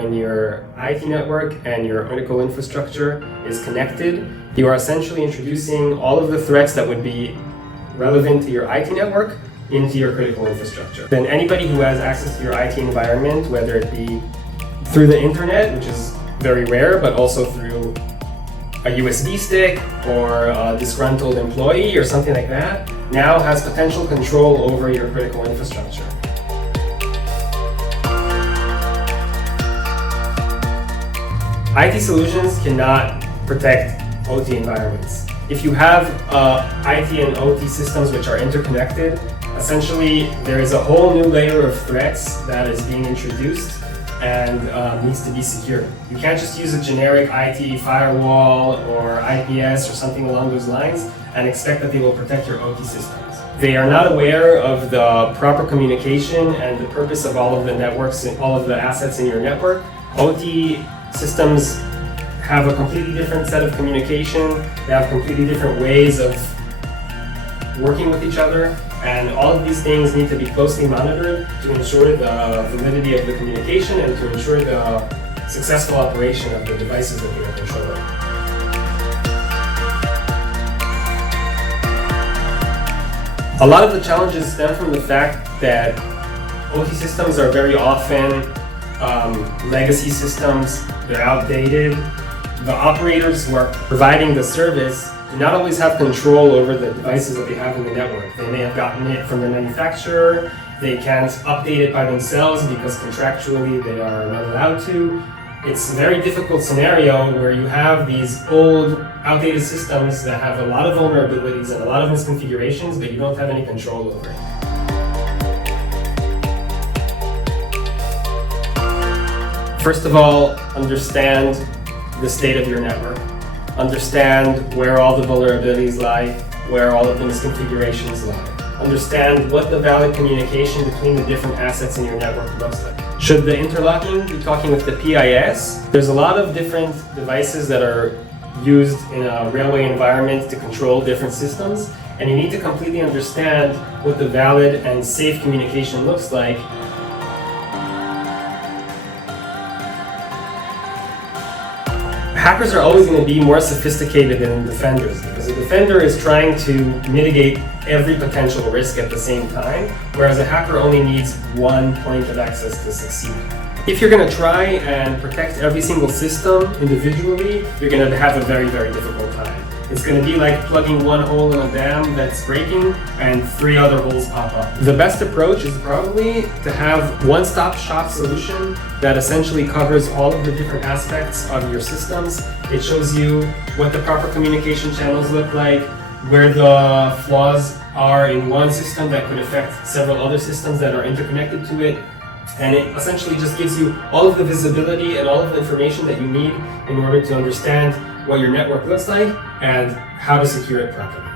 when your IT network and your critical infrastructure is connected, you are essentially introducing all of the threats that would be relevant to your IT network into your critical infrastructure. Then anybody who has access to your IT environment, whether it be through the internet, which is very rare, but also through a USB stick or a disgruntled employee or something like that, now has potential control over your critical infrastructure. IT solutions cannot protect OT environments. If you have IT and OT systems which are interconnected, essentially there is a whole new layer of threats that is being introduced and needs to be secured. You can't just use a generic IT firewall or IPS or something along those lines and expect that they will protect your OT systems. They are not aware of the proper communication and the purpose of all of the networks and all of the assets in your network. OT systems have a completely different set of communication. They have completely different ways of working with each other. And all of these things need to be closely monitored to ensure the validity of the communication and to ensure the successful operation of the devices that they are controlling. A lot of the challenges stem from the fact that OT systems are very often legacy systems. They're outdated. The operators who are providing the service do not always have control over the devices that they have in the network. They may have gotten it from the manufacturer, they can't update it by themselves because contractually they are not allowed to. It's a very difficult scenario where you have these old, outdated systems that have a lot of vulnerabilities and a lot of misconfigurations, but you don't have any control over it. First of all, understand the state of your network. Understand where all the vulnerabilities lie, where all of the misconfigurations lie. Understand what the valid communication between the different assets in your network looks like. Should the interlocking be talking with the PIS? There's a lot of different devices that are used in a railway environment to control different systems, and you need to completely understand what the valid and safe communication looks like. Hackers are always going to be more sophisticated than defenders because a defender is trying to mitigate every potential risk at the same time, whereas a hacker only needs one point of access to succeed. If you're going to try and protect every single system individually, you're going to have a very, very difficult time. It's going to be like plugging one hole in a dam that's breaking and 3 other holes pop up. The best approach is probably to have one-stop shop solution that essentially covers all of the different aspects of your systems. It shows you what the proper communication channels look like, where the flaws are in one system that could affect several other systems that are interconnected to it. And it essentially just gives you all of the visibility and all of the information that you need in order to understand what your network looks like and how to secure it properly.